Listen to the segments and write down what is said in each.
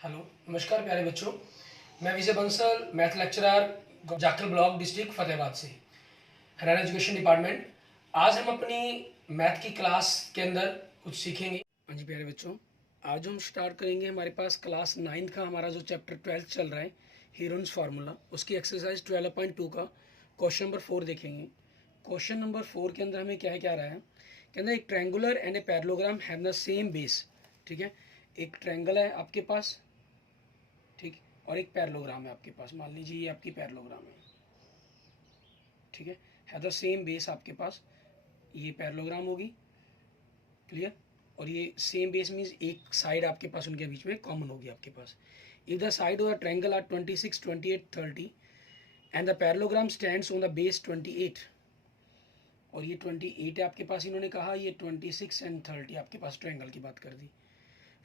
Hello, नमस्कार प्यारे बच्चों। मैं Vijay Bansal, math lecturer, Jakhal block, district Fatehabad से, हरियाणा एजुकेशन डिपार्टमेंट। आज हम अपनी मैथ की क्लास के अंदर कुछ सीखेंगे। हाँ जी प्यारे बच्चों, आज हम स्टार्ट करेंगे। हमारे पास क्लास 9 का हमारा जो चैप्टर 12 चल रहा है, हीरोन्स फार्मूला, उसकी एक्सरसाइज 12.2 का क्वेश्चन नंबर 4 देखेंगे। क्वेश्चन नंबर 4 के अंदर हमें क्या क्या रहा है, कहना एक triangular and a parallelogram have the same base. ठीक है, एक ट्रायंगल है आपके पास, ठीक, और एक पैरेललोग्राम है आपके पास। मान लीजिए ये आपकी पैरेललोग्राम है, ठीक है द सेम बेस आपके पास। ये पैरेललोग्राम होगी, क्लियर। और ये सेम बेस मीन्स एक साइड आपके पास उनके बीच में कॉमन होगी आपके पास। If the side of the triangle are 26, 28, 30 and the parallelogram stands on the base 28, और ये 28 है आपके पास, इन्होंने कहा ये 26 एंड 30 आपके पास ट्रायंगल की बात कर दी।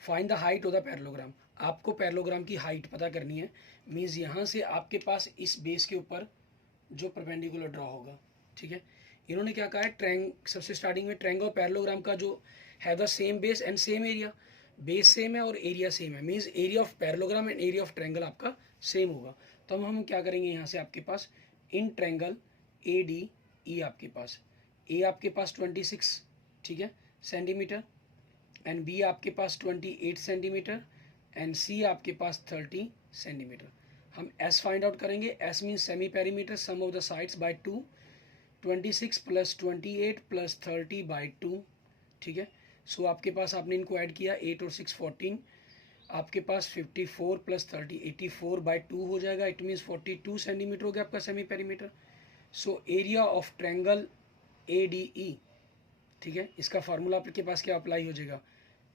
Find the height of the parallelogram, आपको पैरेललोग्राम की हाइट पता करनी है। मीन्स यहाँ से आपके पास इस बेस के ऊपर जो परपेंडिकुलर ड्रॉ होगा, ठीक है। इन्होंने क्या कहा है, सबसे स्टार्टिंग में ट्रायंगल और पैरेललोग्राम का जो है the same base and same area. Base same है और एरिया सेम है, means area of parallelogram and area of triangle आपका सेम होगा। तो हम क्या करेंगे, यहाँ से आपके पास in triangle A D E, आपके पास ए आपके पास 26, ठीक है, सेंटीमीटर, एंड बी आपके पास 28 सेंटीमीटर, एंड सी आपके पास 30 सेंटीमीटर। हम एस फाइंड आउट करेंगे। S mean semi perimeter, sum of the sides by 2, 26 plus 28 plus 30 by 2, ठीक है। सो आपके पास, आपने इनको ऐड किया, 8 और 6 14, आपके पास 54 प्लस 30 84 बाय 2 हो जाएगा। इट मीन्स 42 सेंटीमीटर हो गया आपका semi perimeter. So area of triangle A D E, ठीक है, इसका फार्मूला आपके पास क्या अप्लाई हो जाएगा,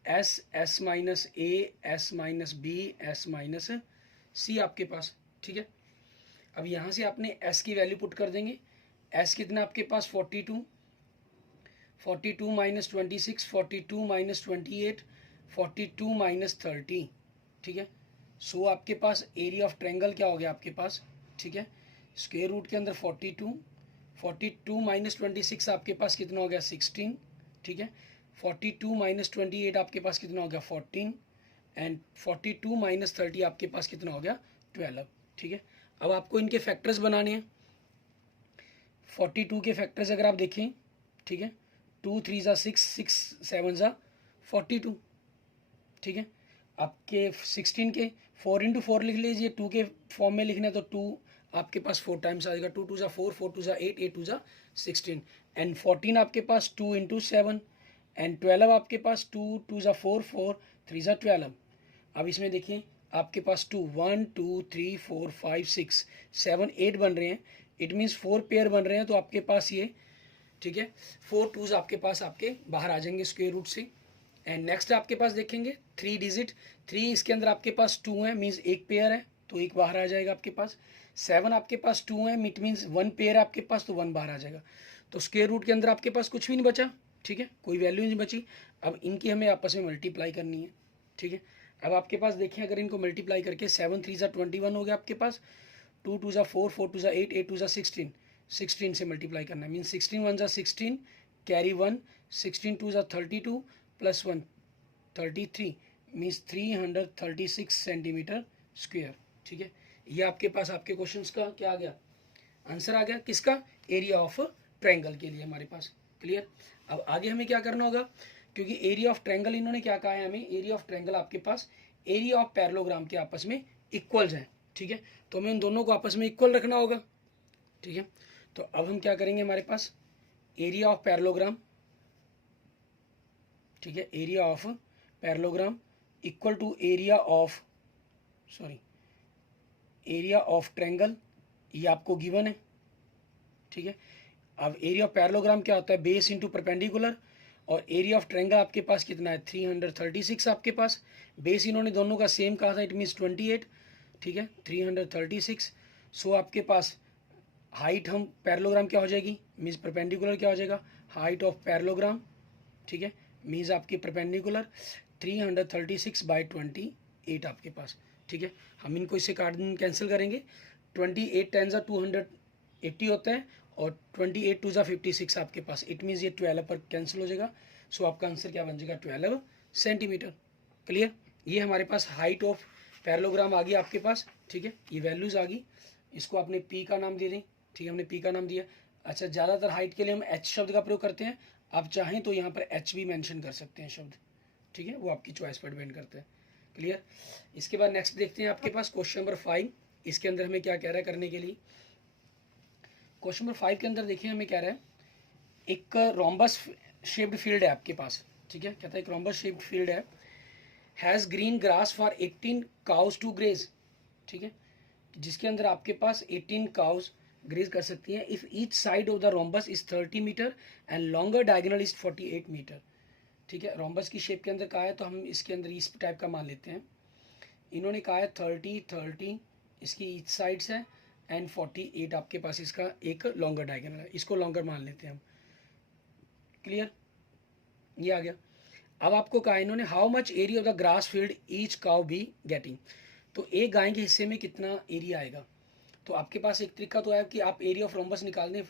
S, S minus A, S minus B, S minus C आपके पास, ठीक है। अब यहाँ से आपने एस की वैल्यू पुट कर देंगे। एस कितना आपके पास 42, 42 माइनस 26, 42 माइनस 28, 42 माइनस 30, ठीक है। सो आपके पास एरिया ऑफ ट्रायंगल क्या हो गया आपके पास, ठीक है। स्क्वायर रूट के अंदर 42, 42 माइनस 26 आपके पास कितना हो गया 16, ठीक है। 42 माइनस 28 आपके पास कितना हो गया 14, एंड 42 माइनस 30 आपके पास कितना हो गया 12, ठीक है। अब आपको इनके फैक्टर्स बनाने हैं। 42 के फैक्टर्स अगर आप देखें, ठीक है, 2 3 ज़ा 6, 6 7 ज़ा 42, ठीक है। आपके 16 के 4 इंटू 4 लिख लीजिए, 2 के फॉर्म में लिखना है तो 2 आपके पास 4 टाइम्स आएगा, 2 2 ज़ा 4, 4 2 ज़ा 8, 8 2 ज़ा 16, एंड 14 आपके पास 2 इंटू 7, एंड 12 आपके पास 2 2 ज़ा 4, 4 3 ज़ा 12। अब इसमें देखिए आपके पास 2 1 2 3 4 5 6 7 8 बन रहे हैं। इट मीन्स 4 पेयर बन रहे हैं, तो आपके पास ये, ठीक है, 4 टूज आपके पास आपके बाहर आ जाएंगे स्क्वायर रूट से। एंड नेक्स्ट आपके पास देखेंगे 3 डिजिट, 3 इसके अंदर आपके पास 2 है, मीन्स एक पेयर है तो एक बाहर आ जाएगा आपके पास। 7 आपके पास 2 है, इट मीन्स 1 पेयर आपके पास तो 1 बाहर आ जाएगा। तो स्क्वायर रूट के अंदर आपके पास कुछ भी नहीं बचा, ठीक है, कोई वैल्यू नहीं बची। अब इनकी हमें आपस में मल्टीप्लाई करनी है, ठीक है। अब आपके पास देखिए, अगर इनको मल्टीप्लाई करके 7 3 ज़ा 21 हो गया आपके पास, 2 2 ज़ा 4, 4 2 ज़ा 8, 8 2 ज़ा 16, 16 से मल्टीप्लाई करना है, मीन 16 1 ज़ा 16, कैरी 1, 16 2 ज़ा 32 प्लस 1 33, मीन्स 336 सेंटीमीटर स्क्वायर, ठीक है। ये आपके पास आपके क्वेश्चंस का क्या आ गया, आंसर आ गया, किसका, एरिया ऑफ ट्रायंगल के लिए हमारे पास, क्लियर। अब आगे हमें क्या करना होगा, क्योंकि एरिया ऑफ ट्रायंगल इन्होंने क्या कहा है हमें, एरिया ऑफ ट्रायंगल आपके पास एरिया ऑफ पैरेललोग्राम के आपस में इक्वल्स हैं, ठीक है। तो हमें उन दोनों को आपस में इक्वल रखना होगा, ठीक है। तो अब हम क्या करेंगे, हमारे पास एरिया ऑफ पैरेललोग्राम, ठीक है, area of parallelogram equal to area of, sorry, area of triangle, ये आपको गिवन है, ठीक है। अब एरिया ऑफ पैरेललोग्राम क्या होता है, बेस इंटू परपेंडिकुलर, और एरिया ऑफ ट्रायंगल आपके पास कितना है 336 आपके पास। बेस इन्होंने दोनों का सेम कहा था, इट मीन्स 28, ठीक है, 336। सो आपके पास हाइट, हम पैरेललोग्राम क्या हो जाएगी, मीन्स परपेंडिकुलर क्या हो जाएगा, हाइट ऑफ पैरेललोग्राम, ठीक है, मीन्स आपकी परपेंडिकुलर 336 बाई 28 आपके पास, ठीक है। हम इनको इससे काट कैंसिल करेंगे, 28 10 ज़ा 280 होता है, और 28 2 ज़ा 56 आपके पास, इट मीन्स ये 12 पर कैंसिल हो जाएगा। सो आपका आंसर क्या बन जाएगा 12 सेंटीमीटर, क्लियर। ये हमारे पास हाइट ऑफ पैरेललोग्राम आ गया आपके पास, ठीक है, ये वैल्यूज़ आ गई, इसको आपने पी का नाम दे दें, ठीक है, हमने पी का नाम दिया। अच्छा, ज़्यादातर हाइट के लिए हम एच शब्द का प्रयोग करते हैं, आप चाहें तो यहाँ पर एच भी मेंशन कर सकते हैं शब्द, ठीक है, वो आपकी चॉइस पर डिपेंड करता है। क्लियर। इसके बाद नेक्स्ट देखते हैं आपके पास क्वेश्चन नंबर 5, इसके अंदर हमें क्या कह रहा है करने के लिए। क्वेश्चन नंबर 5 के अंदर देखिए हमें कह रहा है एक रोम्बस शेप्ड फील्ड है आपके पास, ठीक है, कहता है एक रोम्बस शेप्ड फील्ड है, has green grass for 18 cows to graze, ठीक है, जिसके अंदर आपके पास 18 काउज ग्रेज कर सकती हैं। If each side of the rhombus is 30 metre and longer diagonal is 48 metre, ठीक है। रोम्बस की शेप के अंदर कहा है तो हम इसके अंदर इस टाइप का मान लेते हैं। इन्होंने कहा है 30 इसकी ईच साइड्स है एंड 48 आपके पास इसका एक लॉन्गर डायगोनल है, इसको लॉन्गर मान लेते हैं हम। क्लियर, ये आ गया। अब आपको कहा इन्होंने how much area of the grass field each cow be getting, तो एक गाय के हिस्से में कितना एरिया आएगा। तो आपके पास एक तरीका तो है कि आप एरिया ऑफ रोम्बस निकाल दें,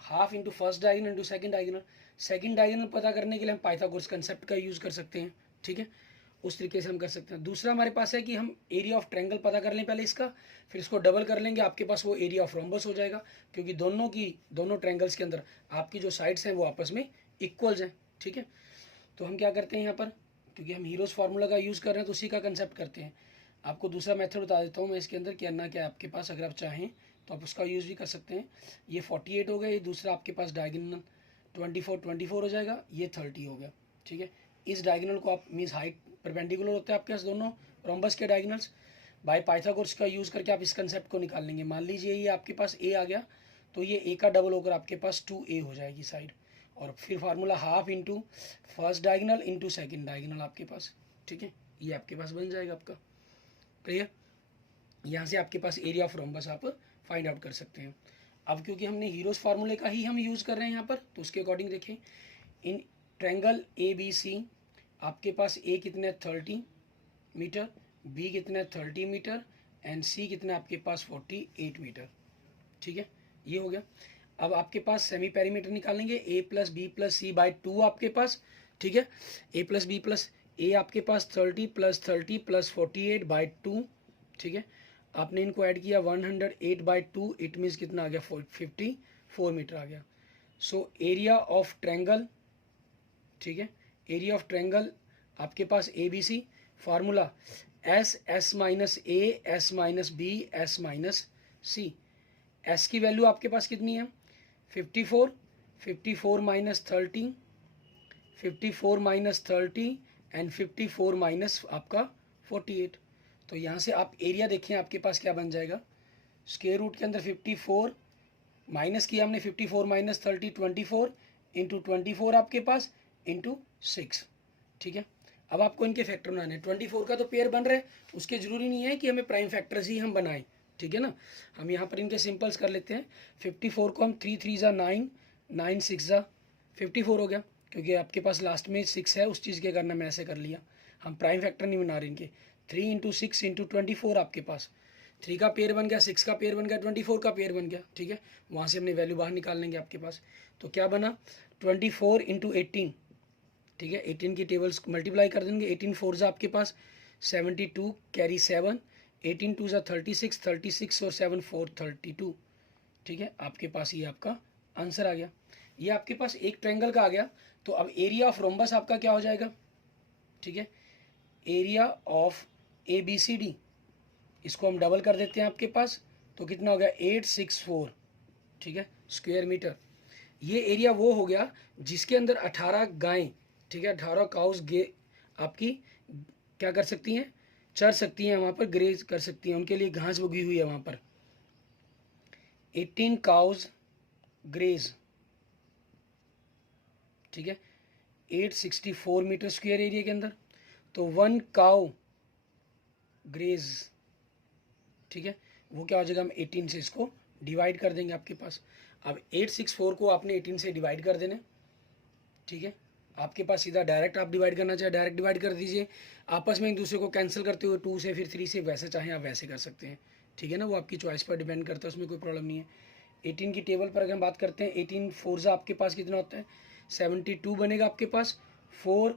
half into first diagonal into second diagonal. Second diagonal पता करने के लिए हम पाइथागोरस कंसेप्ट का यूज़ कर सकते हैं, ठीक है, उस तरीके से हम कर सकते हैं। दूसरा हमारे पास है कि हम एरिया ऑफ ट्रायंगल पता कर लें पहले इसका, फिर इसको डबल कर लेंगे, आपके पास वो एरिया ऑफ रोम्बस हो जाएगा, क्योंकि दोनों ट्रायंगल्स के अंदर आपकी जो साइड्स हैं वो आपस में इक्वल्स हैं, ठीक है। तो हम क्या करते हैं यहाँ पर, क्योंकि हम हीरोज़ फार्मूला का यूज़ कर रहे हैं तो उसी का कंसेप्ट करते हैं। आपको दूसरा मेथड बता देता हूँ मैं इसके अंदर, करना क्या है आपके पास, अगर आप चाहें तो आप उसका यूज़ भी कर सकते हैं। ये 48 हो गया, ये दूसरा आपके पास डायगोनल 24 हो जाएगा, ये 30 हो गया, ठीक है। इस डायगोनल को आप मीन्स हाइट परपेंडिकुलर होता है आपके पास दोनों रोम्बस के डायगोनल्स, बाय पाइथागोरस का यूज़ करके आप इस कंसेप्ट को निकाल लेंगे। मान लीजिए ये आपके पास ए आ गया, तो ये ए का डबल होकर आपके पास 2a हो जाएगी साइड, और फिर formula half into first diagonal into second diagonal आपके पास, ठीक है, ये आपके पास बन जाएगा आपका। क्लियर, यहाँ से आपके पास एरिया ऑफ रोम्बस आप फाइंड आउट कर सकते हैं। अब क्योंकि हमने हीरोज़ फार्मूले का ही हम यूज़ कर रहे हैं यहाँ पर, तो उसके अकॉर्डिंग देखें, इन ट्रायंगल ABC आपके पास ए कितना है 30 मीटर, बी कितना है 30 मीटर एंड सी कितना है आपके पास 48 मीटर, ठीक है, ये हो गया। अब आपके पास सेमी पेरीमीटर निकालेंगे, a plus B plus C by 2 आपके पास, ठीक है, a plus B plus A आपके पास 30 प्लस 48 बाई 2, ठीक है, आपने इनको ऐड किया 108 बाई 2, इट मीन्स कितना आ गया 54 मीटर आ गया। सो एरिया ऑफ ट्रायंगल, ठीक है, एरिया ऑफ ट्रायंगल आपके पास ABC formula S minus A S minus B S minus C. S की वैल्यू आपके पास कितनी है 54 माइनस 30 एंड 54 माइनस आपका 48। तो यहाँ से आप एरिया देखें आपके पास क्या बन जाएगा, स्क्वायर रूट के अंदर 54 माइनस किया हमने 54 माइनस 30 24 इंटू 24 आपके पास इंटू 6, ठीक है। अब आपको इनके फैक्टर बनाने हैं, 24 का तो पेयर बन रहा है, उसके ज़रूरी नहीं है कि हमें प्राइम फैक्टर्स ही हम बनाएं, ठीक है ना। हम यहाँ पर इनके सिंपल्स कर लेते हैं। 54 को हम 3 3 ज़ा 9, 9 6 ज़ा 54 हो गया, क्योंकि आपके पास लास्ट में 6 है, उस चीज़ के करना मैं ऐसे कर लिया। हम प्राइम फैक्टर नहीं बना रहे इनके। 3 इंटू 6 इंटू 24 आपके पास 3 का पेयर बन गया, 6 का पेयर बन गया, 24 का पेयर बन गया, ठीक है। वहाँ से हमने वैल्यू बाहर निकाल लेंगे आपके पास। तो क्या बना 24 इंटू 18, ठीक है, 18 की टेबल्स मल्टीप्लाई कर देंगे। 18 4 ज़ा आपके पास 72 कैरी 7, 18 2 ज़ा 36 और 7 4 32, ठीक है। आपके पास ये आपका आंसर आ गया। ये आपके पास एक ट्रायंगल का आ गया। तो अब एरिया ऑफ रोम्बस आपका क्या हो जाएगा, ठीक है, एरिया ऑफ ABCD, इसको हम डबल कर देते हैं आपके पास, तो कितना हो गया 864, ठीक है, स्क्वायर मीटर। ये एरिया वो हो गया जिसके अंदर 18 गायें, ठीक है, 18 काउस आपकी क्या कर सकती हैं, चर सकती हैं, वहाँ पर ग्रेज कर सकती हैं, उनके लिए घास उगी हुई है वहाँ पर। 18 काउज ग्रेज, ठीक है, 864 मीटर स्क्वायर एरिया के अंदर। तो 1 काउ ग्रेज, ठीक है, वो क्या हो जाएगा, हम 18 से इसको डिवाइड कर देंगे आपके पास। अब 864 को आपने 18 से डिवाइड कर देना, ठीक है। आपके पास सीधा डायरेक्ट आप डिवाइड करना चाहे डायरेक्ट डिवाइड कर दीजिए, आपस में एक दूसरे को कैंसिल करते हुए 2 से फिर 3 से, वैसे चाहें आप वैसे कर सकते हैं, ठीक है ना, वो आपकी चॉइस पर डिपेंड करता है, उसमें कोई प्रॉब्लम नहीं है। 18 की टेबल पर अगर हम बात करते हैं, 18 4 ज़ा आपके पास कितना होता है 72 बनेगा आपके पास, 4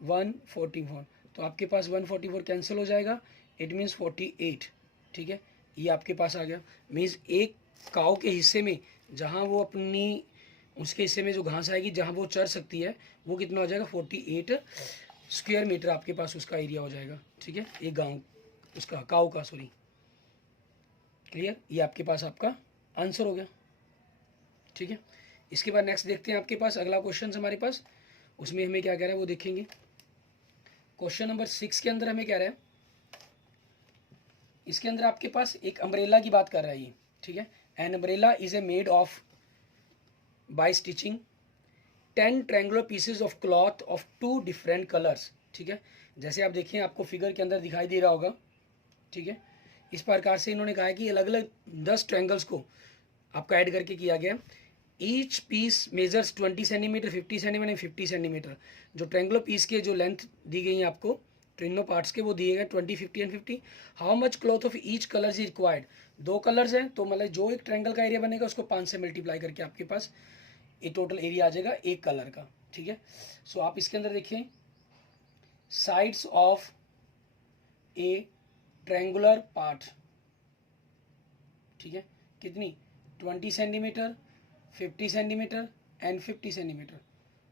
1 44, तो आपके पास 144 कैंसिल हो जाएगा, इट मीन्स 48, ठीक है। ये आपके पास आ गया। मीन्स एक काऊ के हिस्से में जहाँ वो अपनी उसके हिस्से में जो घास आएगी जहाँ वो चर सकती है वो कितना हो जाएगा 48 स्क्वायर मीटर आपके पास उसका एरिया हो जाएगा, ठीक है, एक गांव उसका काऊ का, सॉरी, क्लियर। ये आपके पास आपका आंसर हो गया, ठीक है। इसके बाद नेक्स्ट देखते हैं आपके पास अगला क्वेश्चन हमारे पास, उसमें हमें क्या कह रहा है वो देखेंगे। क्वेश्चन नंबर 6 के अंदर हमें कह रहा है, इसके अंदर आपके पास एक अम्ब्रेला की बात कर रहा है ये, ठीक है। An umbrella is a made of by stitching 10 triangular pieces of cloth of 2 different colours, ठीक है। जैसे आप देखिए आपको फिगर के अंदर दिखाई दे रहा होगा, ठीक है। इस प्रकार से इन्होंने कहा है कि अलग अलग 10 ट्रायंगल्स को आपका ऐड करके किया गया। Each piece measures 20 centimetre, 50 centimetre, 50 centimetre. जो ट्रायंगुलर पीस के जो लेंथ दी गई है आपको तीनों पार्ट्स के वो दिए गए 20, 50 and 50। How much cloth of each colour is required. 2 colours हैं तो मतलब जो एक ट्रायंगल का एरिया बनेगा उसको 5 से मल्टीप्लाई करके आपके पास ये टोटल एरिया आ जाएगा एक कलर का, ठीक है। सो आप इसके अंदर देखिए sides of a triangular part, ठीक है, कितनी 20 centimetre, 50 centimetre and 50 centimetre.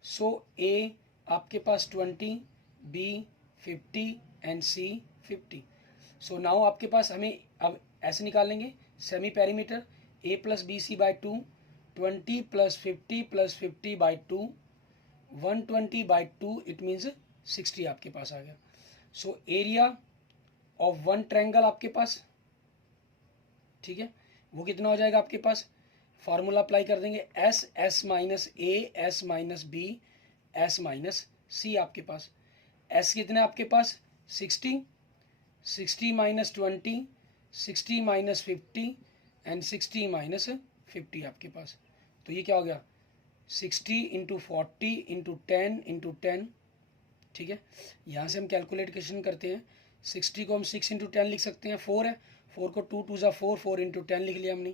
So A आपके पास 20, B 50 and C 50। So now आपके पास हमें अब ऐसे निकालेंगे semi perimeter A plus B C by 2, 20 plus 50 by 2, 120 by 2, it means 60 आपके पास आ गया। So area of one triangle आपके पास, ठीक है, वो कितना हो जाएगा आपके पास, फार्मूला अप्लाई कर देंगे S, S minus A, S minus B, S minus C. आपके पास एस कितना है आपके पास 60, 60 माइनस 20, 60 माइनस 50 एंड 60 माइनस 50 आपके पास। तो ये क्या हो गया 60 इंटू 40 इंटू 10 इंटू 10, ठीक है। यहाँ से हम कैलकुलेशन करते हैं 60 को हम 6 इंटू 10 लिख सकते हैं, 4 है, 4 को 2 2 ज़ा 4, 4 इंटू 10 लिख लिया हमने,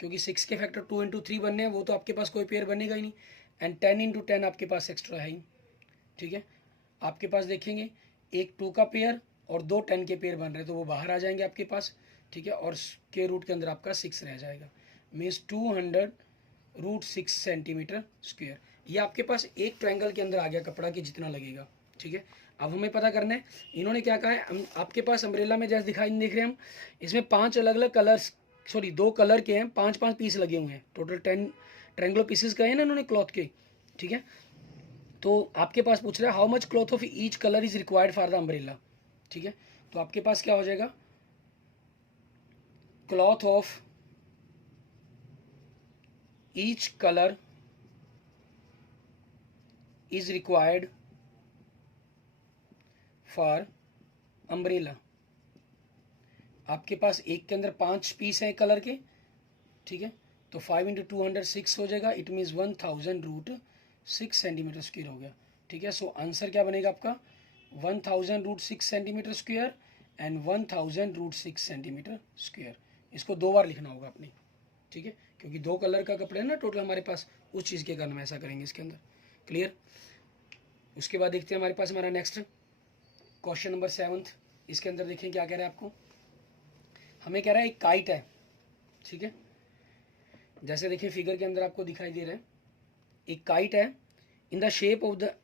क्योंकि 6 के फैक्टर 2 इंटू 3 बनने हैं, वो तो आपके पास कोई पेयर बनेगा ही नहीं, एंड 10 इंटू 10 आपके पास एक्स्ट्रा है ही, ठीक है। आपके पास देखेंगे एक 2 का पेयर और 2 10 के पेयर बन रहे हैं तो वो बाहर आ जाएंगे आपके पास, ठीक है, और के रूट के अंदर आपका 6 रह जाएगा, मीन्स 200√6 सेंटीमीटर स्क्वायर। ये आपके पास एक ट्रायंगल के अंदर आ गया कपड़ा की जितना लगेगा, ठीक है। अब हमें पता करना है इन्होंने क्या कहा है, आपके पास अम्ब्रेला में जैसे दिखाई देख रहे हैं हम, इसमें 5 अलग अलग कलर्स, सॉरी 2 कलर के हैं, 5 पीस लगे हुए हैं, टोटल 10 ट्रायंगुलर पीसेस गए हैं ना इन्होंने क्लॉथ के, ठीक है। तो आपके पास पूछ रहा है how much cloth of each colour is required for the umbrella, ठीक है। तो आपके पास क्या हो जाएगा, cloth of each colour is required for umbrella. आपके पास एक के अंदर 5 पीस हैं कलर के, ठीक है, तो 5 इंटू 200 6 हो जाएगा, इट मीन्स 1000√6 सेंटीमीटर स्क्वायर हो गया, ठीक है। सो आंसर क्या बनेगा आपका 1000√6 centimetre square and 1000√6 centimetre square. इसको 2 बार लिखना होगा आपने, ठीक है, क्योंकि 2 कलर का कपड़ा है ना टोटल हमारे पास, उस चीज़ के कारण हम ऐसा करेंगे इसके अंदर, क्लियर। उसके बाद देखते हैं हमारे पास हमारा नेक्स्ट क्वेश्चन नंबर 7। इसके अंदर देखें क्या कह रहा है आपको, हमें कह रहा है एक काइट है, ठीक है, जैसे देखिए फिगर के अंदर आपको दिखाई दे रहा है एक काइट है इन the shape of the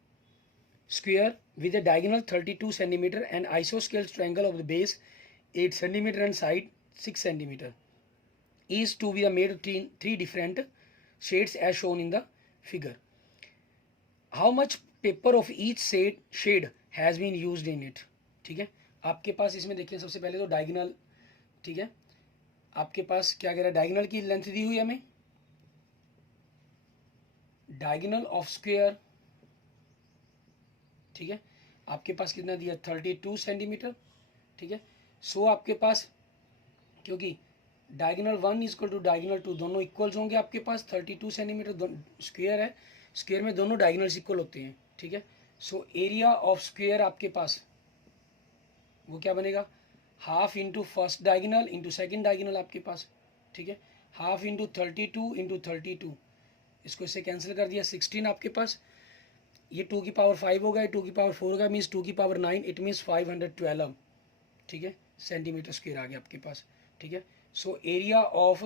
square with a diagonal 32 centimetre and isosceles triangle of the base 8 centimetre and side 6 centimetre is to be made 3 different shades as shown in the figure. How much paper of each shade has been used in it, ठीक है। आपके पास इसमें देखिए सबसे पहले तो diagonal, ठीक है, आपके पास क्या कह रहा है, डायगोनल की लेंथ दी हुई है हमें, डायगोनल ऑफ स्क्वायर, ठीक है, आपके पास कितना दिया 32 सेंटीमीटर, ठीक है। सो आपके पास क्योंकि डायगोनल 1 इक्वल टू डायगोनल 2 दोनों इक्वल्स होंगे, आपके पास 32 सेंटीमीटर स्क्वायर है, स्क्वायर में दोनों डायगोनल्स इक्वल होते हैं, ठीक है। सो एरिया ऑफ स्क्वायर आपके पास वो क्या बनेगा, half into first diagonal into second diagonal आपके पास, ठीक है, हाफ इंटू 32 इंटू 32, इसको इससे कैंसिल कर दिया 16 आपके पास। ये 2 की पावर 5 होगा, ये 2 की पावर 4 होगा, मीन्स 2 की पावर 9, इट मीन्स 512, ठीक है, सेंटीमीटर स्क्वायर आ गया आपके पास, ठीक है। So area of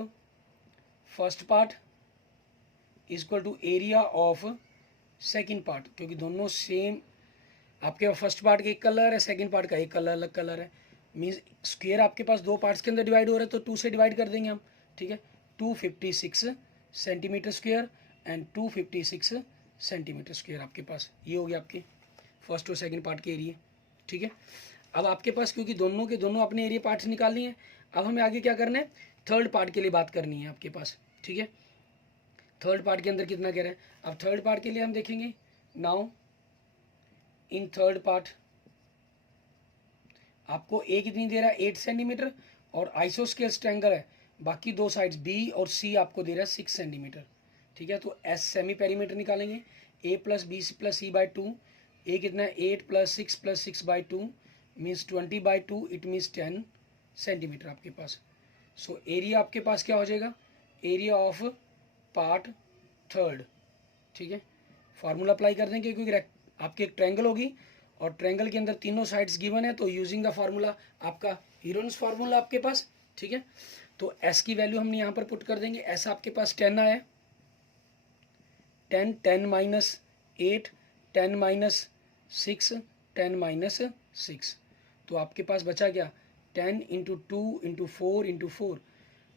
first part is equal to area of second part, क्योंकि दोनों सेम आपके फर्स्ट पार्ट का एक कलर है, सेकंड पार्ट का एक कलर अलग कलर है, मीन्स स्क्वायर आपके पास दो पार्ट्स के अंदर डिवाइड हो रहा है तो 2 से डिवाइड कर देंगे हम, ठीक है। 256 centimetre square and 256 centimetre square आपके पास, ये हो गया आपके फर्स्ट और सेकंड पार्ट के एरिया, ठीक है। अब आपके पास क्योंकि दोनों के दोनों अपने एरिया पार्ट्स निकाल लिए हैं, अब हमें आगे क्या करना है, थर्ड पार्ट के लिए बात करनी है आपके पास, ठीक है। थर्ड पार्ट के अंदर कितना कह रहे हैं, अब थर्ड पार्ट के लिए हम देखेंगे, नाउ इन थर्ड पार्ट आपको ए कितनी दे रहा है 8 सेंटीमीटर, और आइसोस्केल्स ट्रायंगल है, बाकी दो साइड्स बी और सी आपको दे रहा है 6 सेंटीमीटर, ठीक है। तो एस सेमी पेरीमीटर निकालेंगे, A plus B plus C by 2, A कितना है 8 plus 6 by 2 means 20 by 2, it means 10 centimetre आपके पास। सो एरिया आपके पास क्या हो जाएगा, एरिया ऑफ पार्ट थर्ड, ठीक है। फार्मूला अप्लाई कर देंगे क्योंकि आपकी एक ट्रायंगल होगी और ट्रायंगल के अंदर तीनों साइड्स गिवन है, तो यूजिंग द फार्मूला आपका हीरोन्स फार्मूला आपके पास, ठीक है। तो एस की वैल्यू हमने यहाँ पर पुट कर देंगे, एस आपके पास 10 आया, 10 10 माइनस 8 10 माइनस 6 10 माइनस 6, तो आपके पास बचा क्या 10 इंटू 2 इंटू 4 इंटू 4,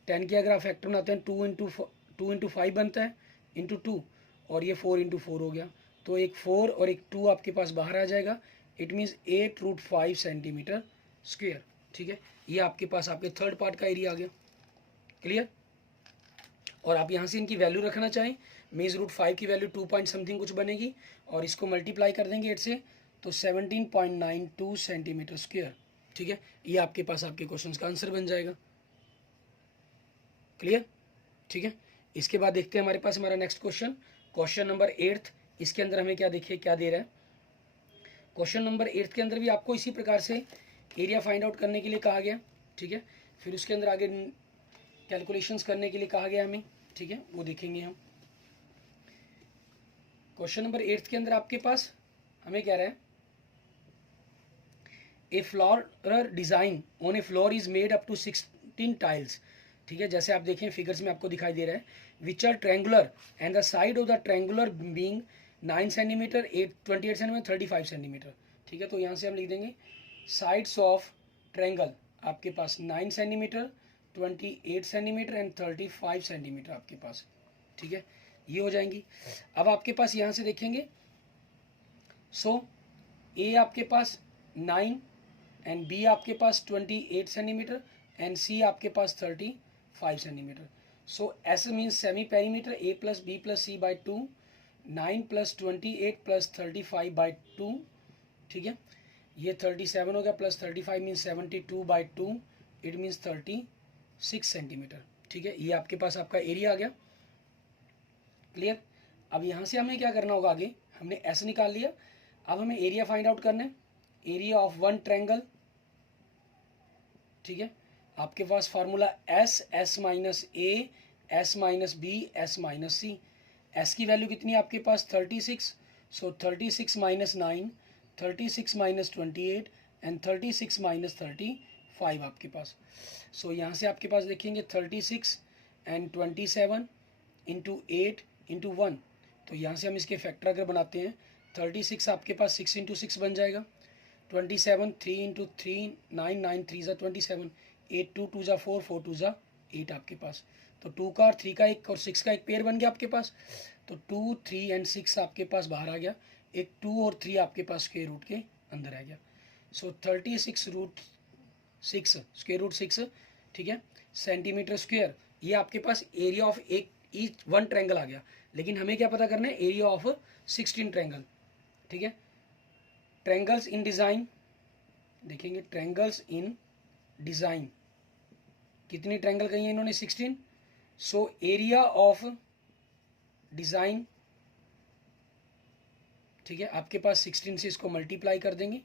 10 के अगर आप फैक्टर बनाते हैं 2 इंटू 5 बनता है इंटू 2, और ये 4 इंटू 4 हो गया, तो एक 4 और एक 2 आपके पास बाहर आ जाएगा, इट मीन्स 8√5 सेंटीमीटर स्क्वेयर, ठीक है। ये आपके पास आपके थर्ड पार्ट का एरिया आ गया, क्लियर। और आप यहाँ से इनकी वैल्यू रखना चाहें, मीन्स √5 की वैल्यू 2 पॉइंट समथिंग कुछ बनेगी, और इसको मल्टीप्लाई कर देंगे 8 से, तो 17.92 सेंटीमीटर स्क्वेयर, ठीक है। ये आपके पास आपके क्वेश्चन का आंसर बन जाएगा, क्लियर, ठीक है। इसके बाद देखते हैं हमारे पास हमारा नेक्स्ट क्वेश्चन, क्वेश्चन नंबर 8, इसके अंदर हमें क्या देखिए क्या दे रहा है। क्वेश्चन नंबर 8 के अंदर भी आपको इसी प्रकार से एरिया फाइंड आउट करने के लिए कहा गया, ठीक है। फिर उसके अंदर आगे कैलकुलेशंस करने के लिए कहा गया हमें, ठीक है, वो देखेंगे हम। क्वेश्चन नंबर 8 के अंदर आपके पास हमें कह रहा है, a floor design on a floor is made up to 16 tiles, ठीक है। जैसे आप देखें फिगर्स में आपको दिखाई दे रहा है, which are triangular and the side of the triangular being 9 centimetre 28 centimetre 35 centimetre, ठीक है। तो यहाँ से हम लिख देंगे साइड्स ऑफ ट्रैंगल आपके पास 9 सेंटीमीटर 28 सेंटीमीटर एंड 35 सेंटीमीटर आपके पास, ठीक है, ये हो जाएंगी। अब आपके पास यहाँ से देखेंगे, सो ए आपके पास 9 एंड बी आपके पास 28 सेंटीमीटर एंड सी आपके पास 35 centimetre. So S means semi perimeter, A plus B plus C by 2, 9 plus 28 plus 35 by 2, ठीक है। ये 37 हो गया, plus 35 means 72 by 2, it means 36 centimetre, ठीक है। ये आपके पास आपका एरिया आ गया, क्लियर। अब यहाँ से हमें क्या करना होगा, आगे हमने एस निकाल लिया, अब हमें एरिया फाइंड आउट करना है, एरिया ऑफ वन ट्रायंगल, ठीक है। आपके पास formula S, S minus A, S minus B, S minus C. S की वैल्यू कितनी है आपके पास 36, so 36 minus 9, 36 minus 28 and 36 minus 35 आपके पास। सो यहाँ से आपके पास देखेंगे 36 एंड 27 इंटू 8 इंटू 1, तो यहाँ से हम इसके फैक्टर अगर बनाते हैं 36 आपके पास 6 इंटू 6 बन जाएगा, 27 3 इंटू 3 9 9 3 ज़ा 27, 8 2 2 ज़ा 4 4 2 ज़ा 8 आपके पास, तो 2 का और 3 का एक और 6 का एक पेयर बन गया आपके पास, तो 2 3 एंड 6 आपके पास बाहर आ गया, एक 2 और 3 आपके पास स्क्वायर रूट के अंदर आ गया। सो 36√6 स्क्वायर रूट 6, ठीक है, सेंटीमीटर स्क्वायर। ये आपके पास एरिया ऑफ एक ईच वन ट्रायंगल आ गया, लेकिन हमें क्या पता करना है, एरिया ऑफ 16 ट्रायंगल, ठीक है। ट्रायंगल्स इन डिज़ाइन देखेंगे, ट्रायंगल्स इन डिज़ाइन कितनी ट्रायंगल कही है इन्होंने 16, सो एरिया ऑफ डिज़ाइन, ठीक है, आपके पास 16 से इसको मल्टीप्लाई कर देंगे,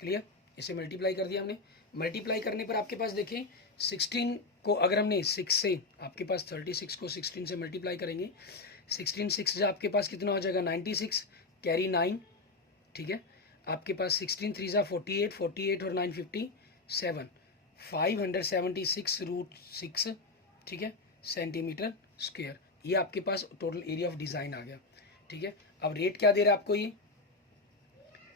क्लियर। इसे मल्टीप्लाई कर दिया हमने, मल्टीप्लाई करने पर आपके पास देखें 16 को अगर हमने 6 से आपके पास 36 को 16 से मल्टीप्लाई करेंगे, 16 6 जा आपके पास कितना हो जाएगा 96, कैरी 9, ठीक है। आपके पास 16 3 जा 48, 48 और 9 57, 576 रूट 6, ठीक है, सेंटीमीटर स्क्वायर। ये आपके पास टोटल एरिया ऑफ डिज़ाइन आ गया, ठीक है। अब रेट क्या दे रहा है आपको, ये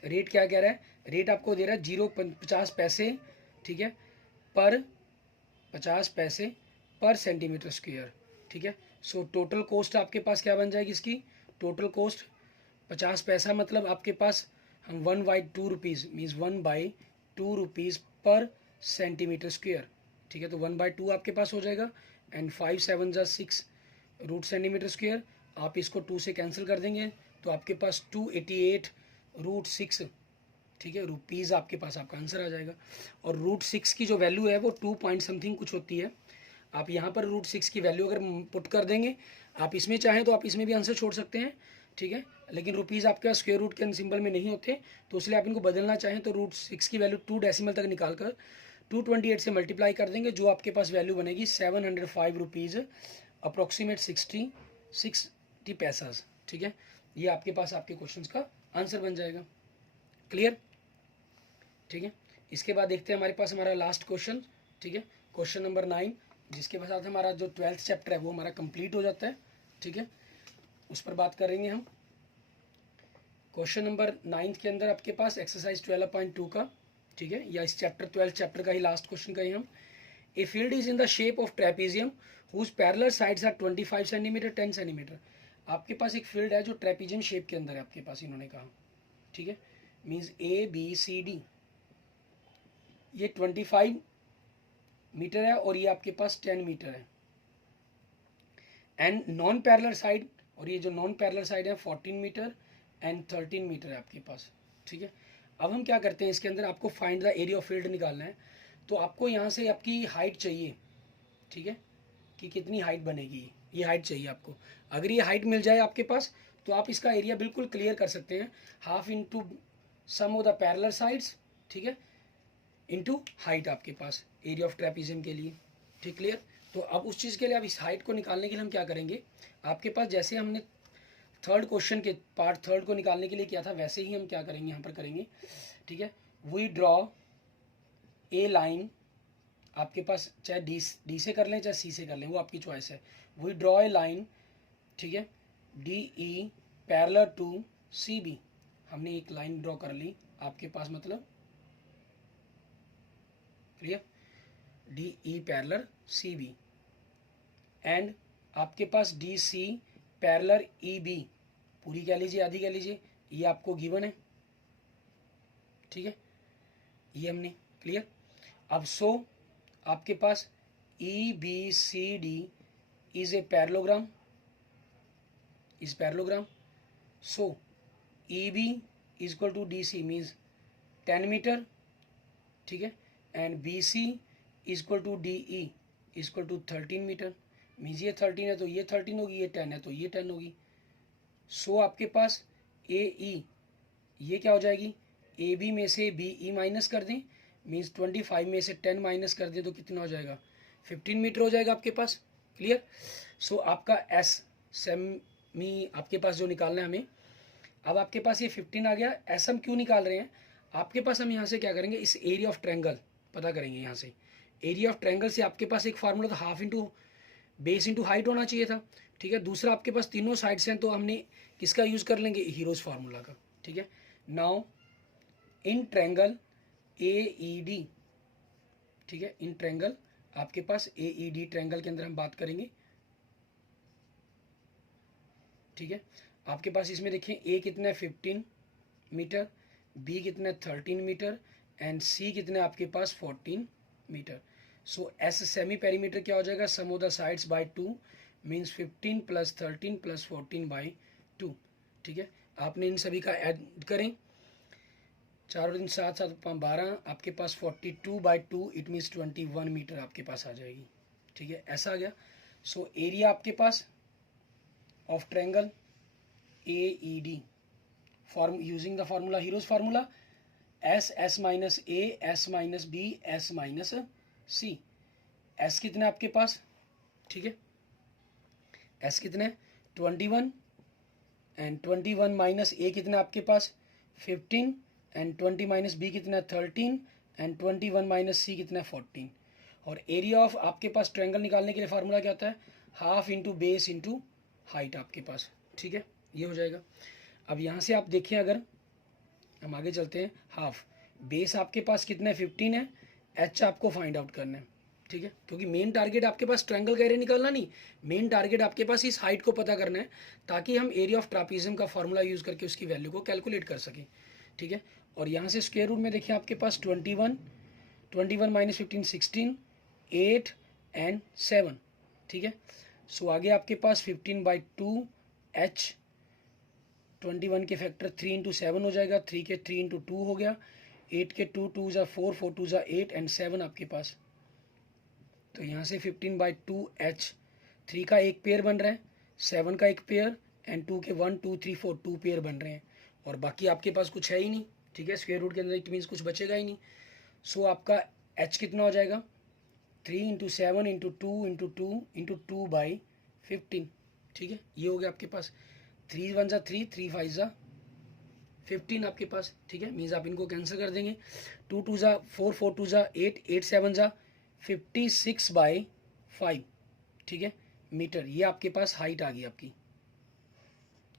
रेट क्या कह रहा है, रेट आपको दे रहा है 0.50 पैसे, ठीक है, पर 50 पैसे पर सेंटीमीटर स्क्वायर, ठीक है। सो टोटल कॉस्ट आपके पास क्या बन जाएगी इसकी, टोटल कॉस्ट 50 पैसा मतलब आपके पास हम 1/2 रुपीज़ मीन्स 1/2 रुपीज़ पर सेंटीमीटर स्क्वायर, ठीक है। तो 1/2 आपके पास हो जाएगा एंड 5 7 जा 6 रूट सेंटीमीटर स्क्वायर। आप इसको 2 से कैंसिल कर देंगे तो आपके पास 288 रूट 6, ठीक है, रुपीज़ आपके पास आपका आंसर आ जाएगा। और रूट 6 की जो वैल्यू है वो 2 पॉइंट समथिंग कुछ होती है। आप यहाँ पर रूट 6 की वैल्यू अगर पुट कर देंगे, आप इसमें चाहें तो आप इसमें भी आंसर छोड़ सकते हैं, ठीक है, लेकिन रुपीज़ आपके स्क्वायर रूट के सिंबल में नहीं होते, तो इसलिए आप इनको बदलना चाहें तो रूट 6 की वैल्यू 2 डेसिमल तक निकाल कर 228 से मल्टीप्लाई कर देंगे, जो आपके पास वैल्यू बनेगी 705 रुपीज़ अप्रॉक्सीमेट 60 पैसा, ठीक है। ये आपके पास आपके क्वेश्चन का आंसर बन जाएगा। क्लियर, ठीक है। इसके बाद देखते हैं हमारे पास हमारा लास्ट क्वेश्चन, ठीक है, क्वेश्चन नंबर 9, जिसके साथ हमारा जो 12th चैप्टर है वो हमारा कंप्लीट हो जाता है, ठीक है, उस पर बात करेंगे हम। क्वेश्चन नंबर 9 के अंदर आपके पास एक्सरसाइज 12.2 का, ठीक है, या इस चैप्टर 12 चैप्टर का ही लास्ट क्वेश्चन का ही हम। A field is in the shape of trapezium whose parallel sides are 25 centimetre 10 centimetre. आपके पास एक फील्ड है जो ट्रेपीजियम शेप के अंदर है आपके पास, इन्होंने कहा, ठीक है, मीन्स ABCD, ये 25 मीटर है और ये आपके पास 10 मीटर है। एंड नॉन पैरेलल साइड, और ये जो नॉन पैरेलल साइड है 14 मीटर एंड 13 मीटर है आपके पास, ठीक है। अब हम क्या करते हैं, इसके अंदर आपको find the area of field निकालना है, तो आपको यहाँ से आपकी हाइट चाहिए, ठीक है, कि कितनी हाइट बनेगी, ये हाइट चाहिए आपको। अगर ये हाइट मिल जाए आपके पास तो आप इसका एरिया बिल्कुल क्लियर कर सकते हैं, half into sum of the parallel sides, ठीक है, इनटू हाइट आपके पास एरिया ऑफ ट्रेपीजियम के लिए, ठीक, क्लियर। तो अब उस चीज़ के लिए अब इस हाइट को निकालने के लिए हम क्या करेंगे, आपके पास जैसे हमने थर्ड क्वेश्चन के पार्ट थर्ड को निकालने के लिए किया था वैसे ही हम क्या करेंगे यहाँ पर करेंगे, ठीक है। वी ड्रॉ ए लाइन, आपके पास चाहे डी से कर लें चाहे सी से कर लें, वो आपकी चॉइस है। वी ड्रॉ ए लाइन, ठीक है, DE पैरेलल टू CB, हमने एक लाइन ड्रॉ कर ली आपके पास, मतलब clear, DE parallel CB and आपके पास DC पैरेलल EB, पूरी कह लीजिए आधी कह लीजिए, ये आपको गिवन है, ठीक है, ये हमने क्लियर। अब सो आपके पास EBCD is a parallelogram, is parallelogram, so EB is equal to DC means 10 metre, ठीक है, and BC is equal to DE is equal to 13 metre, means ये 13 है तो ये 13 होगी, ये 10 है तो ये 10 होगी। सो आपके पास AE, ये क्या हो जाएगी, AB में से BE माइनस कर दें, मीन्स 25 में से 10 माइनस कर दें तो कितना हो जाएगा, 15 मीटर हो जाएगा आपके पास, क्लियर। सो आपका S सेमी आपके पास जो निकालना है हमें, अब आपके पास ये 15 आ गया। S हम क्यों निकाल रहे हैं, आपके पास हम यहाँ से क्या करेंगे, इस एरिया ऑफ ट्रायंगल पता करेंगे। यहाँ से एरिया ऑफ ट्रायंगल से आपके पास एक फार्मूला था, half into base into height होना चाहिए था, ठीक है। दूसरा आपके पास तीनों साइड्स हैं तो हमने किसका यूज़ कर लेंगे, हीरोज फार्मूला का, ठीक है। नाउ इन ट्रायंगल AED, ठीक है, इन ट्रायंगल आपके पास AED ट्रायंगल के अंदर हम बात करेंगे, ठीक है। आपके पास इसमें देखिए A कितना है 15 मीटर, B कितना है 13 मीटर एंड C कितना है आपके पास 14 metre. So S semi perimeter क्या हो जाएगा, sum of the sides by 2 means 15 plus 13 plus 14 by 2, ठीक है। आपने इन सभी का ऐड करें, 4 दिन 7 7 12, आपके पास 42/2 इट मीन्स 21 मीटर आपके पास आ जाएगी, ठीक है, ऐसा आ गया। सो एरिया आपके पास of triangle AED form using the formula hero's formula, S minus A, S minus B, S minus C। S कितना है आपके पास, ठीक है, S कितना है 21 एंड 21 माइनस ए कितना आपके पास 15 एंड 20 माइनस बी कितना 13 एंड 21 माइनस सी कितना 14। और एरिया ऑफ आपके पास ट्रायंगल निकालने के लिए फार्मूला क्या होता है, half into base into height आपके पास, ठीक है, ये हो जाएगा। अब यहाँ से आप देखिए, अगर हम आगे चलते हैं, हाफ बेस आपके पास कितना है 15 है, एच आपको फाइंड आउट करना है, ठीक है, क्योंकि मेन टारगेट आपके पास ट्रायंगल का एरिया निकालना नहीं, मेन टारगेट आपके पास इस हाइट को पता करना है, ताकि हम एरिया ऑफ ट्रापीजियम का फॉर्मूला यूज़ करके उसकी वैल्यू को कैलकुलेट कर सकें, ठीक है। और यहाँ से स्क्वायर रूट में देखिए आपके पास 21 माइनस 15 16 8 एंड 7, ठीक है। सो आगे आपके पास 15/2 एच 21 के फैक्टर 3 इंटू 7 हो जाएगा, 3 के 3 इंटू 2 हो गया, 8 के 2 2 ज़ा 4 4 2 ज़ा 8 एंड 7 आपके पास। तो यहाँ से 15/2 एच 3 का एक पेयर बन रहा है, 7 का एक पेयर एंड 2 के 1 2 3 4 2 पेयर बन रहे हैं, और बाकी आपके पास कुछ है ही नहीं, ठीक है, स्क्वायर रूट के अंदर इट मीन्स कुछ बचेगा ही नहीं। सो आपका एच कितना हो जाएगा 3 इंटू 7 इंटू 2 इंटू 2 इंटू 2/15, ठीक है, ये हो गया आपके पास। 3 1 ज़ा 3 3 5 ज़ा 15 आपके पास, ठीक है, मीन्स आप इनको कैंसिल कर देंगे, 2 2 ज़ा 4 4 2 ज़ा 8 8 7 ज़ा 56/5, ठीक है, मीटर, ये आपके पास हाइट आ गई आपकी,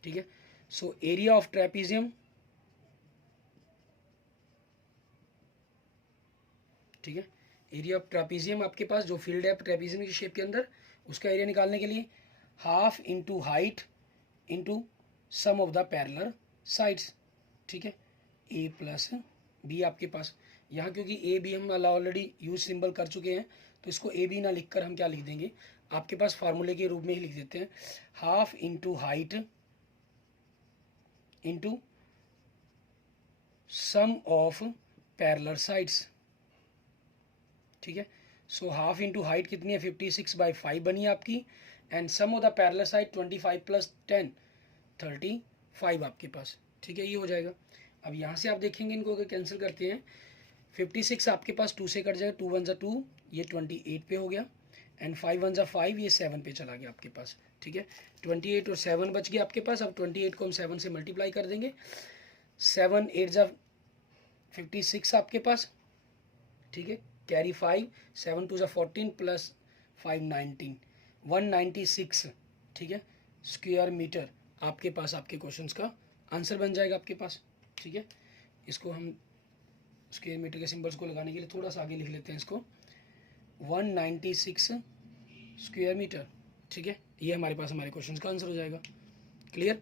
ठीक है। सो एरिया ऑफ ट्रेपीजियम, ठीक है, एरिया ऑफ ट्रेपीजियम आपके पास जो फील्ड है ट्रेपीजियम की शेप के अंदर, उसका एरिया निकालने के लिए half into height into sum of the parallel sides, ठीक है, ए प्लस बी आपके पास। यहाँ क्योंकि ए बी हम ऑलरेडी यूज सिंबल कर चुके हैं, तो इसको ए बी ना लिखकर हम क्या लिख देंगे, आपके पास फार्मूले के रूप में ही लिख देते हैं, half into height into sum of parallel sides, ठीक है। सो हाफ इंटू हाइट कितनी है 56/5 बनी है आपकी, and sum of the parallel side 25 + 10 35 आपके पास, ठीक है, ये हो जाएगा। अब यहाँ से आप देखेंगे, इनको अगर कैंसिल करते हैं, 56 आपके पास 2 से कट जाएगा, 2 1 ज़ा 2, ये 28 पे हो गया, एंड 5 1 ज़ा 5, ये 7 पे चला गया आपके पास, ठीक है, 28 और 7 बच गया आपके पास। अब 28 को हम 7 से मल्टीप्लाई कर देंगे, 7 8 ज़ा 56 आपके पास, ठीक है, कैरी 5 7 2 ज़ा 14 प्लस 5 19 196, ठीक है, स्क्वायर मीटर आपके पास आपके क्वेश्चंस का आंसर बन जाएगा आपके पास, ठीक है। इसको हम स्क्वायर मीटर के सिंबल्स को लगाने के लिए थोड़ा सा आगे लिख लेते हैं इसको, 196 स्क्वायर मीटर, ठीक है, ये हमारे पास हमारे क्वेश्चंस का आंसर हो जाएगा। क्लियर।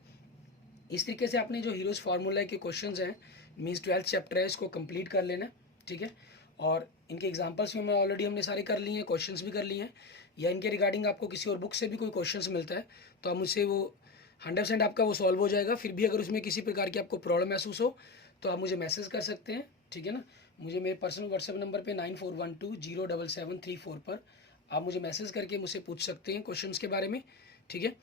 इस तरीके से आपने जो हीरोज फार्मूला के क्वेश्चंस हैं, मीन्स 12th चैप्टर है, इसको कंप्लीट कर लेना, ठीक है। और इनके एग्जांपल्स में ऑलरेडी हमने सारे कर लिए हैं, क्वेश्चंस भी कर लिए हैं, या इनके रिगार्डिंग आपको किसी और बुक से भी कोई क्वेश्चंस मिलता है तो आप मुझसे वो 100% आपका वो सॉल्व हो जाएगा। फिर भी अगर उसमें किसी प्रकार की आपको प्रॉब्लम महसूस हो तो आप मुझे मैसेज कर सकते हैं, ठीक है ना। मुझे मेरे पर्सनल व्हाट्सएप नंबर पे 94120773 पर आप मुझे मैसेज करके मुझसे पूछ सकते हैं क्वेश्चंस के बारे में, ठीक है।